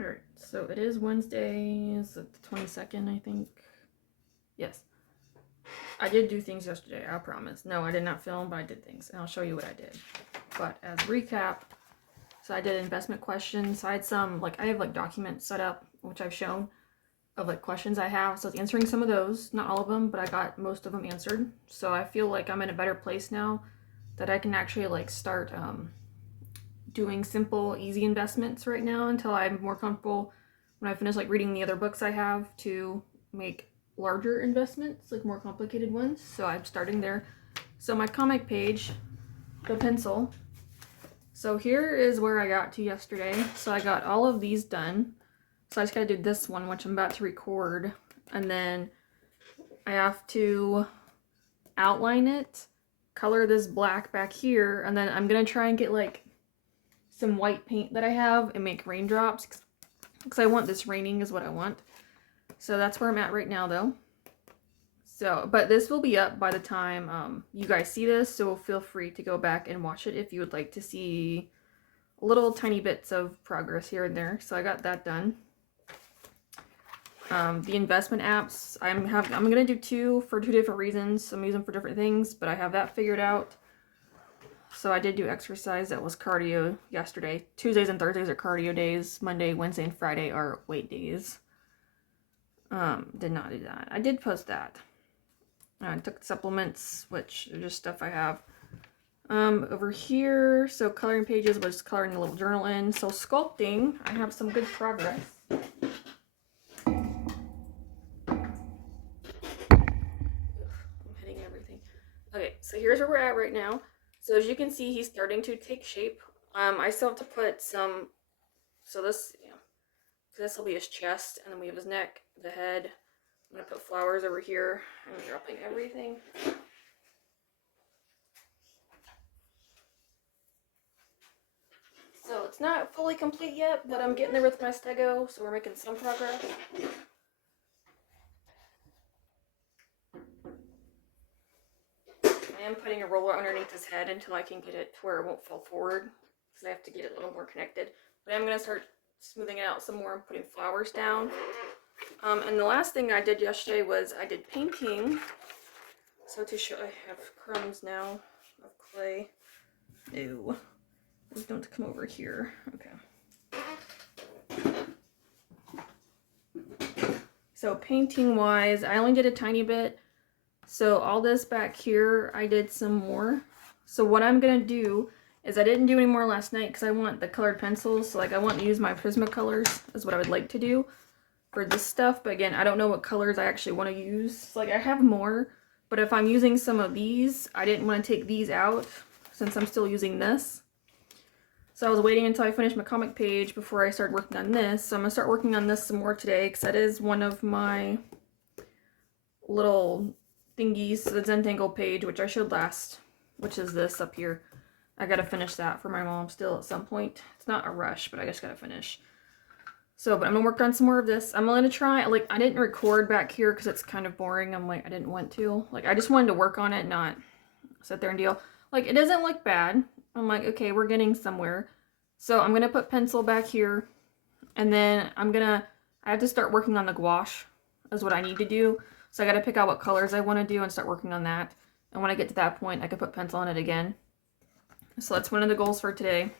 Alright, so it is Wednesday, is it the 22nd, I think? Yes. I did do things yesterday, I promise. No, I did not film, but I did things, and I'll show you what I did. But as a recap, so I did investment questions. I had some, I have documents set up, which I've shown, of questions I have. So I was answering some of those, not all of them, but I got most of them answered. So I feel like I'm in a better place now that I can actually start doing simple, easy investments right now until I'm more comfortable when I finish reading the other books I have to make larger investments, more complicated ones. So I'm starting there. So my comic page, the pencil. So here is where I got to yesterday. So I got all of these done. So I just gotta do this one, which I'm about to record. And then I have to outline it, color this black back here, and then I'm gonna try and get some white paint that I have and make raindrops because I want this raining is what I want. So that's where I'm at right now though. So, but this will be up by the time you guys see this, so feel free to go back and watch it if you would like to see little tiny bits of progress here and there. So I got that done. The investment apps, I'm gonna do two for two different reasons. I'm using them for different things, but I have that figured out. So I did do exercise. That was cardio yesterday. Tuesdays and Thursdays are cardio days. Monday, Wednesday, and Friday are weight days. Did not do that. I did post that. I took supplements, which are just stuff I have. Over here, so coloring pages was coloring a little journal in. So sculpting, I have some good progress. I'm hitting everything. Okay, so here's where we're at right now. So as you can see, he's starting to take shape. I still have to put some, so this will be his chest, and then we have his neck, the head. I'm gonna put flowers over here. I'm dropping everything. So it's not fully complete yet, but I'm getting there with my stego, so we're making some progress. I am putting a roller underneath his head until I can get it to where it won't fall forward, because I have to get it a little more connected. But I'm gonna start smoothing it out some more and putting flowers down. And the last thing I did yesterday was I did painting. So to show, I have crumbs now of clay. Ew. These don't come over here. Okay. So painting wise, I only did a tiny bit. So all this back here, I did some more. So what I'm gonna do is I didn't do any more last night because I want the colored pencils. So I want to use my Prismacolors is what I would like to do for this stuff. But again, I don't know what colors I actually want to use. So, I have more, but if I'm using some of these, I didn't want to take these out since I'm still using this. So I was waiting until I finished my comic page before I started working on this. So I'm gonna start working on this some more today because that is one of my little thingies, the Zentangle page, which I showed last, which is this up here. I gotta finish that for my mom still at some point. It's not a rush, but I just gotta finish. So, but I'm gonna work on some more of this. I'm gonna try, I didn't record back here because it's kind of boring. I didn't want to. I just wanted to work on it, not sit there and deal. It doesn't look bad. I'm okay, we're getting somewhere. So I'm gonna put pencil back here, and then I have to start working on the gouache, is what I need to do. So I gotta pick out what colors I wanna do and start working on that. And when I get to that point, I can put pencil on it again. So that's one of the goals for today.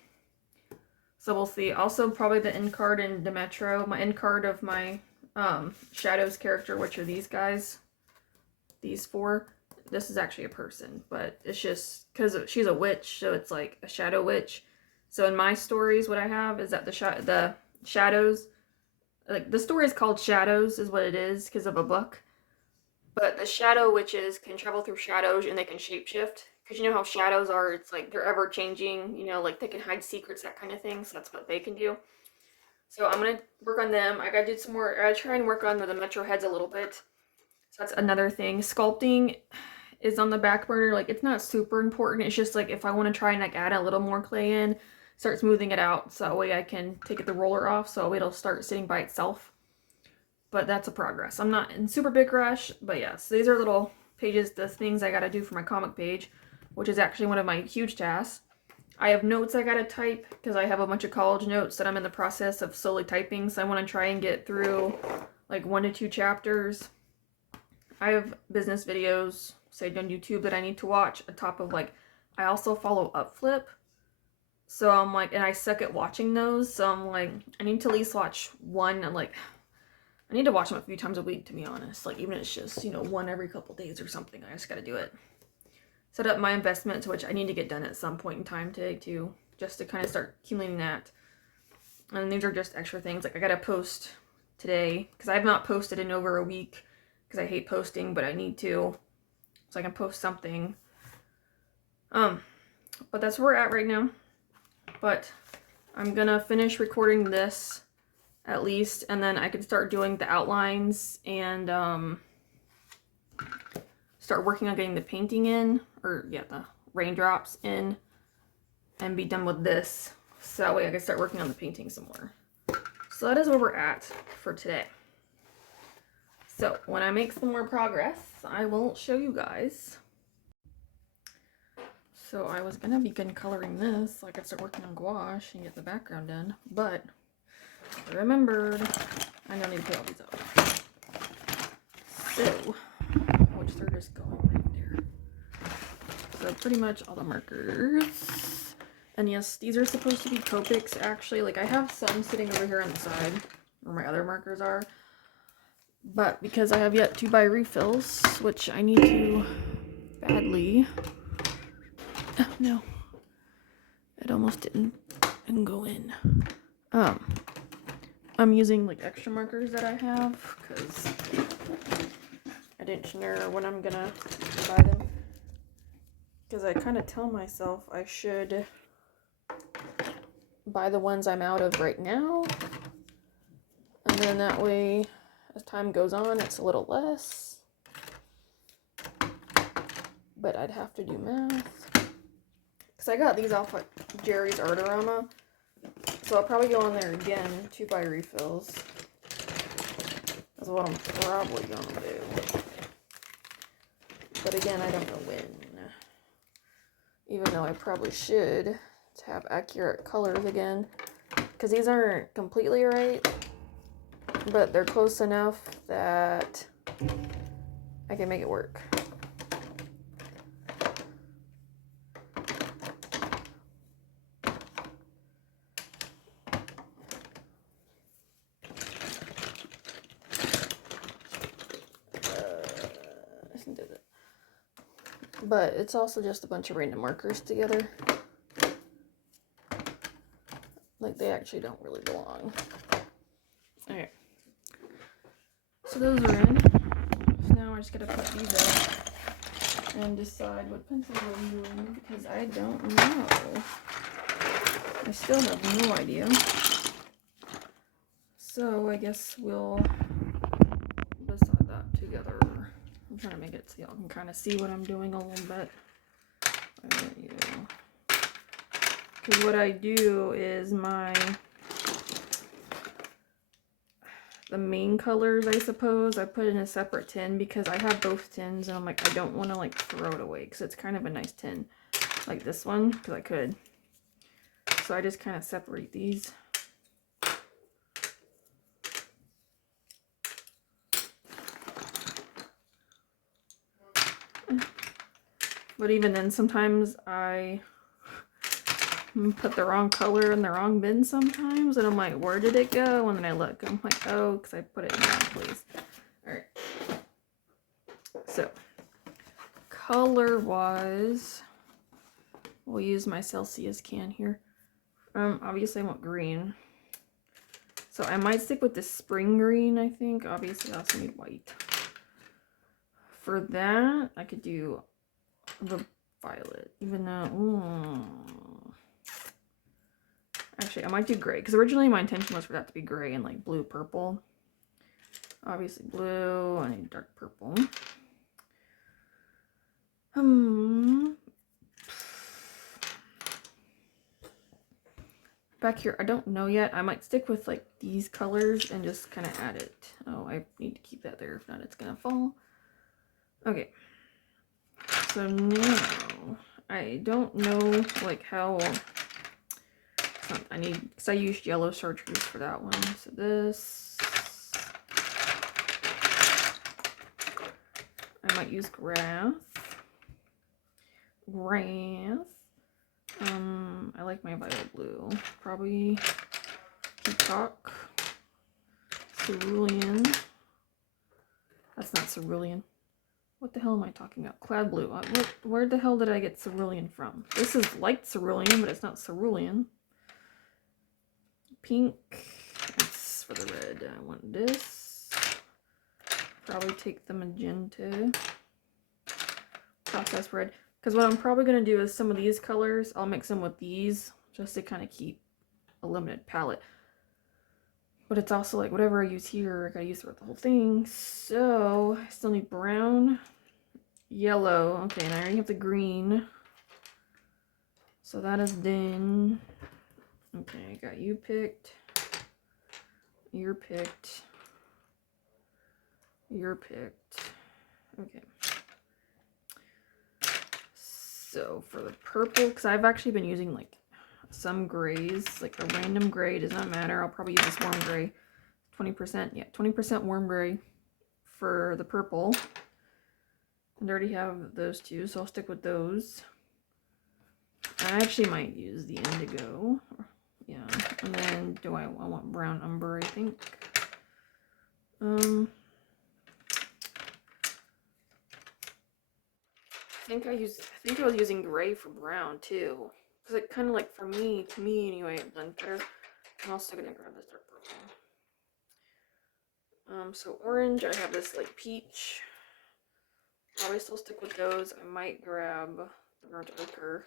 So we'll see. Also, probably the end card in the Metro. My end card of my Shadows character, which are these guys. These four. This is actually a person, but it's just because she's a witch, so it's like a shadow witch. So in my stories, what I have is that the shadows, the story is called Shadows, is what it is because of a book. But the shadow witches can travel through shadows and they can shapeshift. Because you know how shadows are, it's they're ever changing, they can hide secrets, that kind of thing. So that's what they can do. So I'm going to work on them. I got to do some more, I try and work on the Metro heads a little bit. So that's another thing. Sculpting is on the back burner. It's not super important. It's just if I want to try and add a little more clay in, start smoothing it out. So that way I can take the roller off. So it'll start sitting by itself. But that's a progress. I'm not in super big rush, but yes, these are little pages, the things I gotta do for my comic page, which is actually one of my huge tasks. I have notes I gotta type because I have a bunch of college notes that I'm in the process of slowly typing, so I want to try and get through like 1 to 2 chapters. I have business videos saved on YouTube that I need to watch on top of like, I also follow Upflip. So I'm like, and I suck at watching those, so I'm like, I need to at least watch one, and like, I need to watch them a few times a week, to be honest. Like, even if it's just, you know, one every couple days or something, I just gotta do it. Set up my investments, which I need to get done at some point in time today, too, just to kind of start accumulating that. And these are just extra things. Like, I gotta post today, because I have not posted in over a week, because I hate posting, but I need to, so I can post something. But that's where we're at right now. But I'm gonna finish recording this at least, and then I can start doing the outlines and start working on getting the painting in, or yeah, the raindrops in, and be done with this, so that way I can start working on the painting some more. So that is where we're at for today. So when I make some more progress, I will show you guys. So I was gonna begin coloring this so I could start working on gouache and get the background done, but I remembered I don't need to put all these up. So, which they're just going right there. So pretty much all the markers. And yes, these are supposed to be Copics actually. Like, I have some sitting over here on the side where my other markers are. But because I have yet to buy refills, which I need to badly. Oh, no. It almost didn't go in. I'm using like extra markers that I have because I didn't know when I'm gonna buy them. Because I kind of tell myself I should buy the ones I'm out of right now. And then that way, as time goes on, it's a little less. But I'd have to do math. Because I got these off at Jerry's Artorama. So I'll probably go on there again to buy refills. That's what I'm probably going to do. But again, I don't know when. Even though I probably should to have accurate colors again. Because these aren't completely right. But they're close enough that I can make it work. But it's also just a bunch of random markers together. Like, they actually don't really belong. Okay. So those are in. So now I just gotta put these up and decide what pencil I'm doing because I don't know. I still have no idea. So I guess we'll decide that together. I'm trying to make it so y'all can kind of see what I'm doing a little bit. Because what I do is the main colors, I suppose, I put in a separate tin because I have both tins and I'm like, I don't want to like throw it away because it's kind of a nice tin. Like this one, because I could. So I just kind of separate these. But even then, sometimes I put the wrong color in the wrong bin sometimes, and I'm like, where did it go? And then I look, I'm like, oh, because I put it in the wrong place. Alright. So, color-wise, we'll use my Celsius can here. Obviously I want green. So I might stick with the spring green, I think. Obviously I also need white. For that, I could do the violet, even though, actually I might do gray, because originally my intention was for that to be gray and like blue purple. Obviously blue, I need dark purple. Back here, I don't know yet. I might stick with like these colors and just kind of add it. Oh, I need to keep that there, if not it's gonna fall. Okay. So now I don't know like how I need, because I used yellow chartreuse for that one. So this, I might use grass. I like my violet blue. Probably peacock. Cerulean. That's not cerulean. What the hell am I talking about? Cloud blue. Where the hell did I get cerulean from? This is like cerulean, but it's not cerulean. Pink. That's for the red. I want this. Probably take the magenta. Process red. Because what I'm probably going to do is some of these colors, I'll mix them with these just to kind of keep a limited palette. But it's also like whatever I use here, I gotta use throughout the whole thing. So I still need brown, yellow. Okay, and I already have the green. So that is done. Okay, I got you picked. You're picked. You're picked. Okay. So for the purple, because I've actually been using like some grays, like a random gray, does not matter. I'll probably use this warm gray. 20%, yeah, 20% warm gray for the purple. And I already have those two, so I'll stick with those. I actually might use the indigo. Yeah, and then I want brown umber, I think. I think I was using gray for brown too, because it kind of like to me anyway, it blends better. I'm also gonna grab this dark purple. So orange, I have this like peach. Probably still stick with those. I might grab the darker.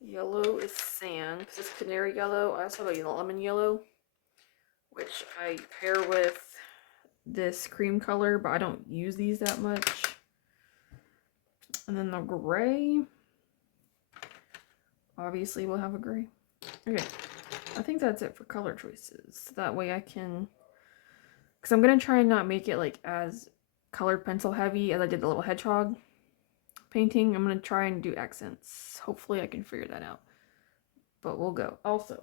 Yellow is sand. This is canary yellow. I also have a lemon yellow, which I pair with this cream color, but I don't use these that much. And then the gray, obviously we'll have a gray. Okay, I think that's it for color choices. That way I can, because I'm going to try and not make it like as colored pencil heavy as I did the little hedgehog painting. I'm going to try and do accents. Hopefully I can figure that out. But we'll go. Also,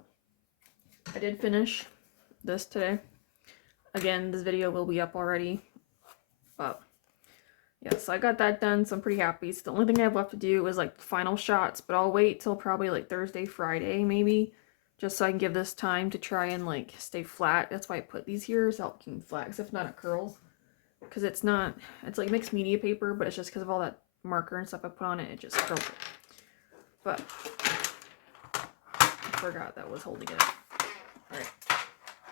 I did finish this today. Again, this video will be up already. But yeah, so I got that done, so I'm pretty happy. So the only thing I have left to do is like final shots, but I'll wait till probably like Thursday, Friday maybe, just so I can give this time to try and like stay flat. That's why I put these here, so I'll keep them flat, because if not it curls. Because it's like mixed media paper, but it's just because of all that marker and stuff I put on it, it just curls it. But I forgot that was holding it up. Alright.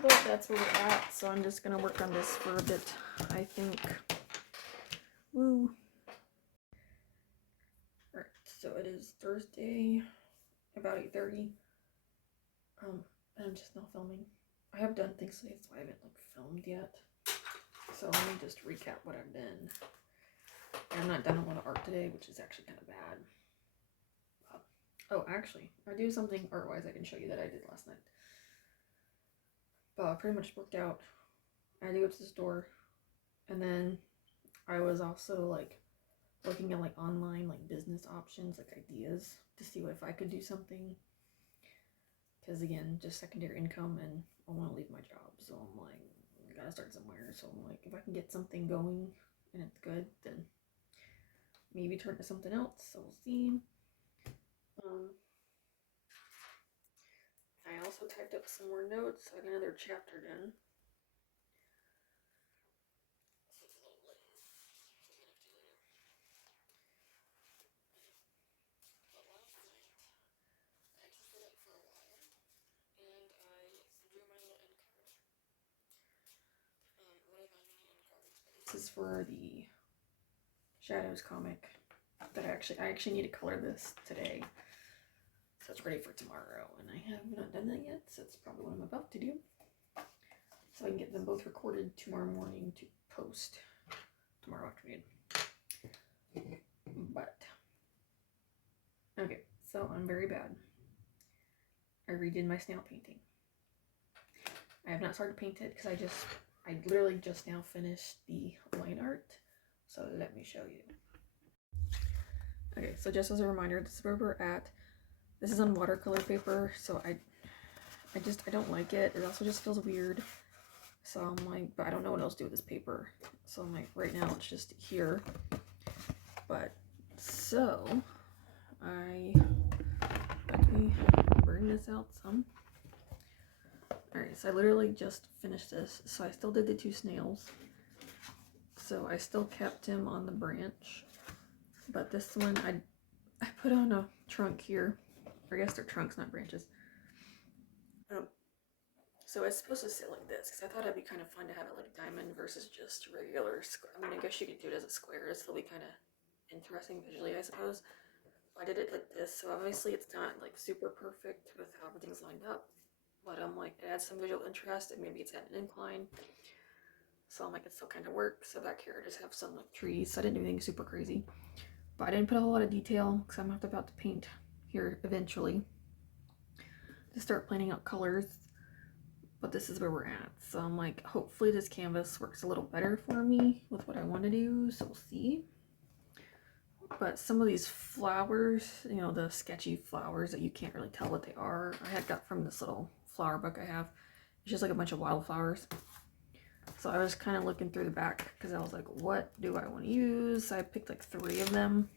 But that's where we're at, so I'm just going to work on this for a bit, I think. Woo! Alright, so it is Thursday, about 8:30. And I'm just now filming. I have done things today, so I haven't like filmed yet. So let me just recap what I've done. I've not done a lot of art today, which is actually kind of bad. Oh, actually, I do something art-wise I can show you that I did last night. But I pretty much worked out. I had to go to the store, and then I was also like looking at like online like business options, like ideas to see if I could do something. Because again, just secondary income, and I want to leave my job, so I'm like, I gotta start somewhere. So I'm like, if I can get something going and it's good, then maybe turn to something else. So we'll see. I also typed up some more notes. So I got another chapter done. This is for the Shadows comic that I actually need to color this today, so it's ready for tomorrow, and I have not done that yet, so that's probably what I'm about to do, so I can get them both recorded tomorrow morning to post tomorrow afternoon. But okay, so I'm very bad. I redid my snail painting. I have not started to paint it because I literally just now finished the line art. So let me show you. Okay, so just as a reminder, this is where we're at. This is on watercolor paper, so I don't like it. It also just feels weird. So I'm like, but I don't know what else to do with this paper. So I'm like, right now it's just here. But so let me burn this out some. Alright, so I literally just finished this. So I still did the 2 snails. So I still kept him on the branch. But this one I put on a trunk here. Or I guess they're trunks, not branches. So it's supposed to sit like this, because I thought it'd be kind of fun to have it like diamond versus just regular square. I mean, I guess you could do it as a square. It'll be kind of interesting visually, I suppose. I did it like this, so obviously it's not like super perfect with how everything's lined up. But I'm like, it adds some visual interest, and maybe it's at an incline. So I'm like, it still kind of works. So back here I just have some like trees, so I didn't do anything super crazy. But I didn't put a whole lot of detail, because I'm about to paint here eventually. To start planning out colors. But this is where we're at. So I'm like, hopefully this canvas works a little better for me with what I want to do. So we'll see. But some of these flowers, you know, the sketchy flowers that you can't really tell what they are, I had got from this little flower book I have. It's just like a bunch of wildflowers. So I was kind of looking through the back because I was like, what do I want to use? So I picked like 3 of them.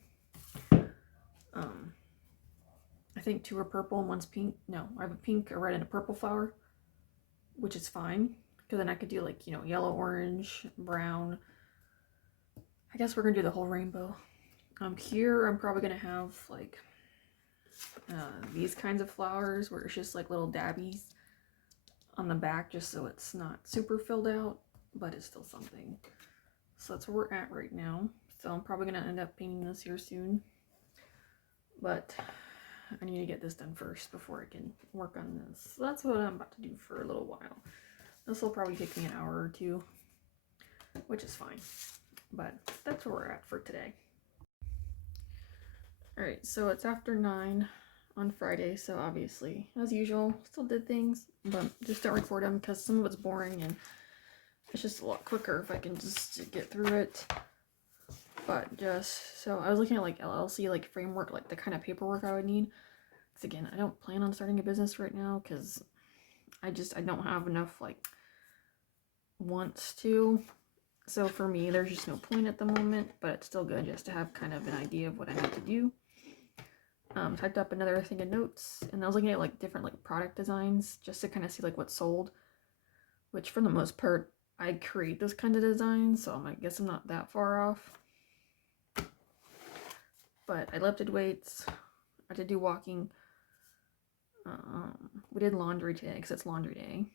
I think 2 are purple and 1's pink. No, I have a pink, a red, and a purple flower, which is fine, because then I could do like, you know, yellow, orange, brown. I guess we're gonna do the whole rainbow. Here I'm probably gonna have like these kinds of flowers where it's just like little dabbies on the back, just so it's not super filled out, but it's still something. So that's where we're at right now. So I'm probably gonna end up painting this here soon, but I need to get this done first before I can work on this. So that's what I'm about to do for a little while. This will probably take me an hour or 2, which is fine. But that's where we're at for today. Alright, so it's after 9 on Friday, so obviously, as usual, still did things, but just don't record them because some of it's boring and it's just a lot quicker if I can just get through it. But just, so I was looking at like LLC, like framework, like the kind of paperwork I would need. Because again, I don't plan on starting a business right now because I don't have enough like wants to. So for me, there's just no point at the moment, but it's still good just to have kind of an idea of what I need to do. Typed up another thing of notes, and I was looking at like different like product designs just to kind of see like what's sold, which for the most part I create those kind of designs, so I guess I'm not that far off. But I lifted weights, I did do walking. We did laundry today because it's laundry day,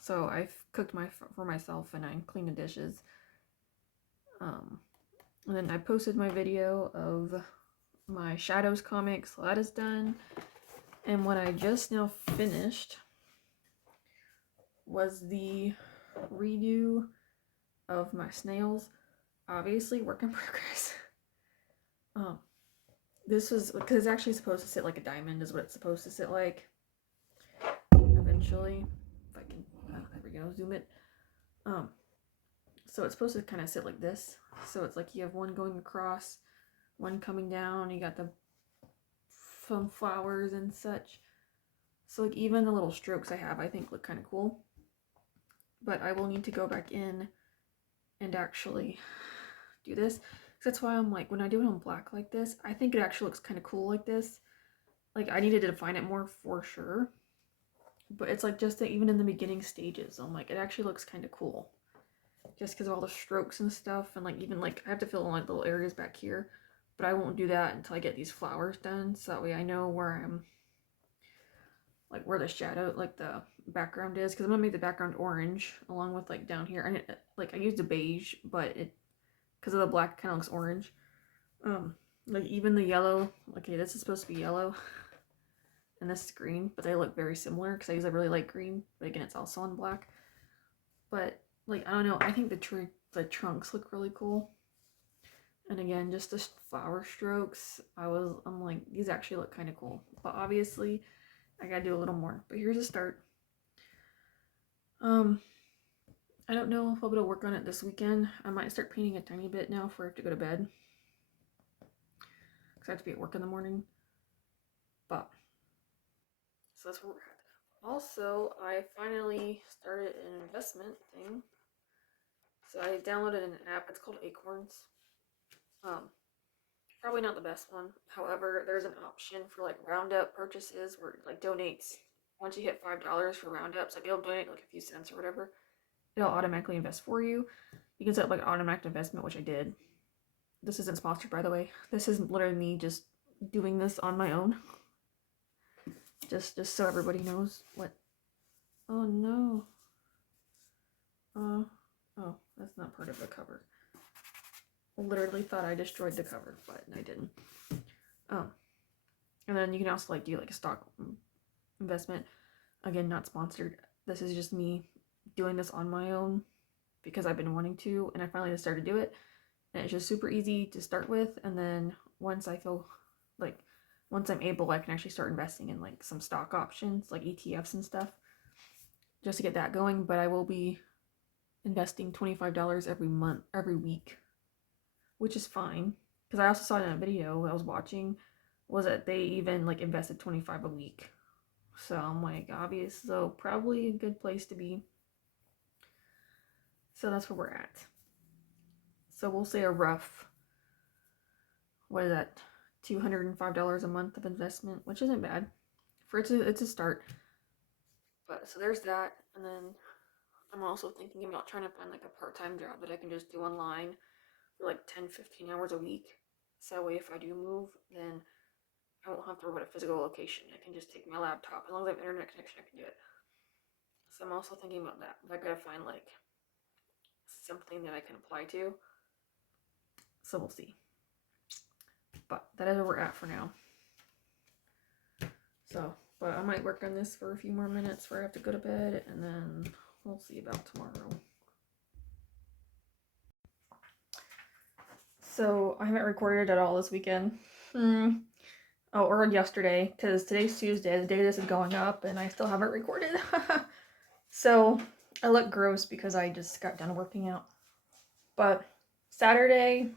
so I cooked for myself and I cleaned the dishes. And then I posted my video of my Shadows comic, so that is done. And what I just now finished was the redo of my snails. Obviously, work in progress. This was, because it's actually supposed to sit like a diamond is what it's supposed to sit like. Eventually, if I can, there we go, zoom it. So it's supposed to kind of sit like this. So it's like you have one going across, one coming down, you got some flowers and such. So like even the little strokes I have I think look kind of cool. But I will need to go back in and actually do this. That's why I'm like, when I do it on black like this, I think it actually looks kind of cool like this. Like I needed to define it more for sure. But it's like just that even in the beginning stages, I'm like, it actually looks kind of cool. Just because of all the strokes and stuff, and like even like I have to fill in like little areas back here, but I won't do that until I get these flowers done, so that way I know where I'm, like where the shadow, like the background is, because I'm gonna make the background orange along with like down here. And like I used a beige, but it, because of the black, it kind of looks orange. Like even the yellow, okay, this is supposed to be yellow and this is green, but they look very similar because I use a really light green, but again it's also on black. But like I don't know, I think the trunks look really cool. And again, just the flower strokes, I'm like, these actually look kind of cool. But obviously I gotta do a little more, but here's a start. I don't know if I'll be able to work on it this weekend. I might start painting a tiny bit now before I have to go to bed. because I have to be at work in the morning. But, so that's where we're at. Also, I finally started an investment thing. So I downloaded an app, it's called Acorns. Probably not the best one. However, there's an option for like roundup purchases where it like donates. Once you hit $5 for roundups, like it'll donate like a few cents or whatever. It'll automatically invest for you. You can set up like automatic investment, which I did. This isn't sponsored, by the way. This is literally me just doing this on my own. Just so everybody knows what. Oh no. Oh, that's not part of the cover. I literally thought I destroyed the cover, but I didn't. And then you can also like do like a stock investment. Again, not sponsored. This is just me doing this on my own because I've been wanting to, and I finally just started to do it. And it's just super easy to start with, and then once I feel like once I'm able, I can actually start investing in like some stock options, like ETFs and stuff, just to get that going. But I will be investing $25 every week, which is fine. Because I also saw in a video I was watching was that they even like invested $25 a week. So I'm like, obvious, so probably a good place to be. So that's where we're at. So we'll say a rough, what is that, $205 a month of investment, which isn't bad. For it's a start. But so there's that, and then I'm also thinking about trying to find like a part-time job that I can just do online for like 10-15 hours a week. So that way if I do move, then I won't have to work at a physical location. I can just take my laptop. As long as I have internet connection, I can do it. So I'm also thinking about that. But I gotta find like something that I can apply to. So we'll see. But that is where we're at for now. So, but I might work on this for a few more minutes before I have to go to bed, and then we'll see about tomorrow. So I haven't recorded at all this weekend. Or yesterday, because today's Tuesday, the day this is going up, and I still haven't recorded. So I look gross because I just got done working out. But Saturday,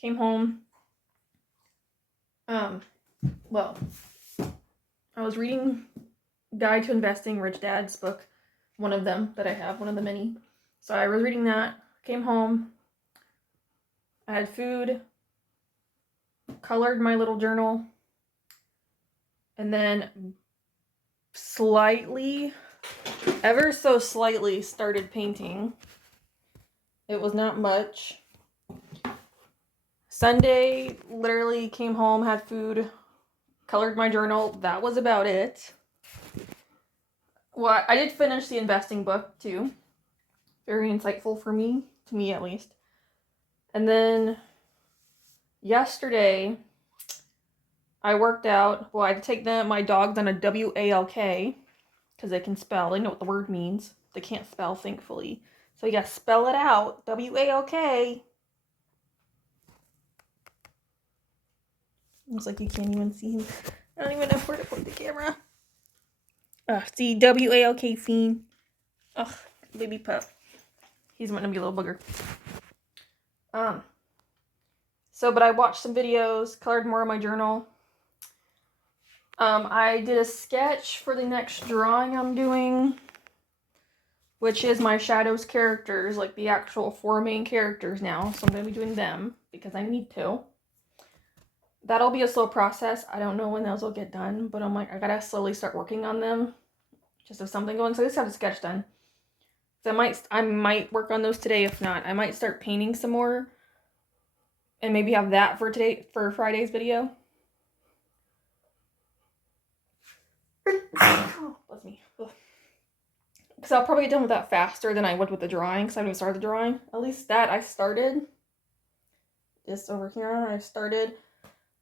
came home. Well, I was reading Guide to Investing, Rich Dad's book, one of them that I have, one of the many. So I was reading that, came home, I had food, colored my little journal, and then slightly, ever so slightly, started painting. It was not much. Sunday, literally came home, had food, colored my journal. That was about it. Well, I did finish the investing book too. Very insightful for me, to me at least. And then yesterday, I worked out. Well, I had to take my dogs on a WALK because they can spell. They know what the word means. They can't spell, thankfully. So you gotta spell it out. WALK. Looks like you can't even see him. I don't even know where to point the camera. See, WALK fiend. Ugh, baby pup. He's wanting to be a little booger. But I watched some videos, colored more of my journal. I did a sketch for the next drawing I'm doing, which is my Shadows characters, like the actual 4 main characters now. So I'm going to be doing them because I need to. That'll be a slow process. I don't know when those will get done, but I'm like, I gotta slowly start working on them. Just have something going. So I just have the sketch done. So I might work on those today. If not, I might start painting some more. And maybe have that for Friday's video. Oh, bless me. Because I'll probably get done with that faster than I would with the drawing, because I haven't even started the drawing. At least that I started. This over here, I started.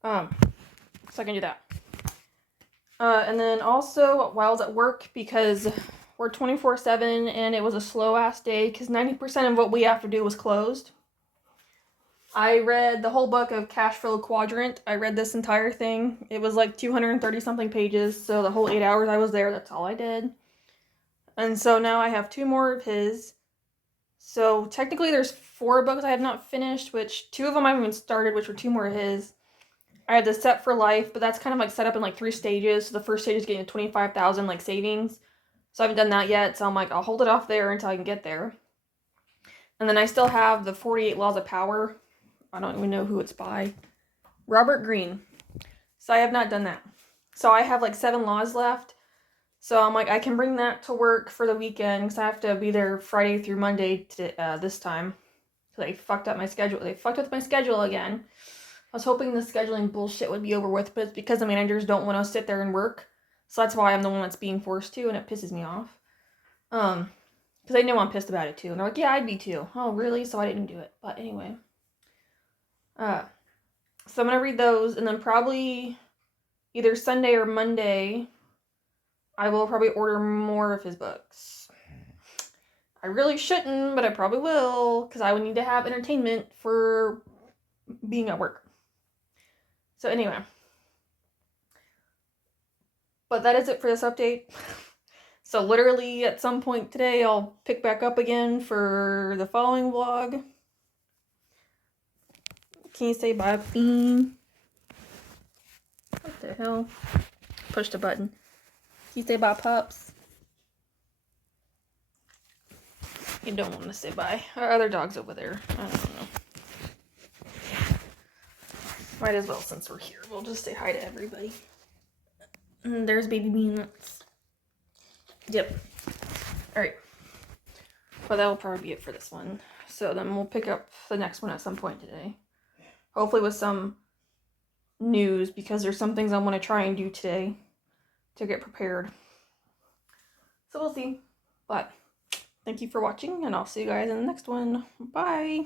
So I can do that. And then also, while I was at work, because we're 24/7, and it was a slow-ass day, because 90% of what we have to do was closed. I read the whole book of Cash Flow Quadrant. I read this entire thing. It was like 230-something pages, so the whole 8 hours I was there, that's all I did. And so now I have 2 more of his. So technically there's 4 books I have not finished, which 2 of them I haven't even started, which were 2 more of his. I had this set for life, but that's kind of like set up in like 3 stages. So the first stage is getting 25,000 like savings. So I haven't done that yet. So I'm like, I'll hold it off there until I can get there. And then I still have the 48 Laws of Power. I don't even know who it's by. Robert Greene. So I have not done that. So I have like 7 laws left. So I'm like, I can bring that to work for the weekend because I have to be there Friday through Monday to, this time. So they fucked up my schedule. They fucked with my schedule again. I was hoping the scheduling bullshit would be over with, but it's because the managers don't want to sit there and work. So that's why I'm the one that's being forced to, and it pisses me off. Because they know I'm pissed about it too. And they're like, yeah, I'd be too. Oh, really? So I didn't do it. But anyway. So I'm going to read those, and then probably either Sunday or Monday, I will probably order more of his books. I really shouldn't, but I probably will, because I would need to have entertainment for being at work. So anyway. But that is it for this update. So literally at some point today, I'll pick back up again for the following vlog. Can you say bye, Bean? What the hell? Pushed a button. Can you say bye, pups? You don't want to say bye. Our other dog's over there. I don't know. Might as well, since we're here. We'll just say hi to everybody. And there's baby Beans. Yep. Alright. But that will probably be it for this one. So then we'll pick up the next one at some point today. Hopefully with some news, because there's some things I want to try and do today to get prepared. So we'll see. But thank you for watching, and I'll see you guys in the next one. Bye!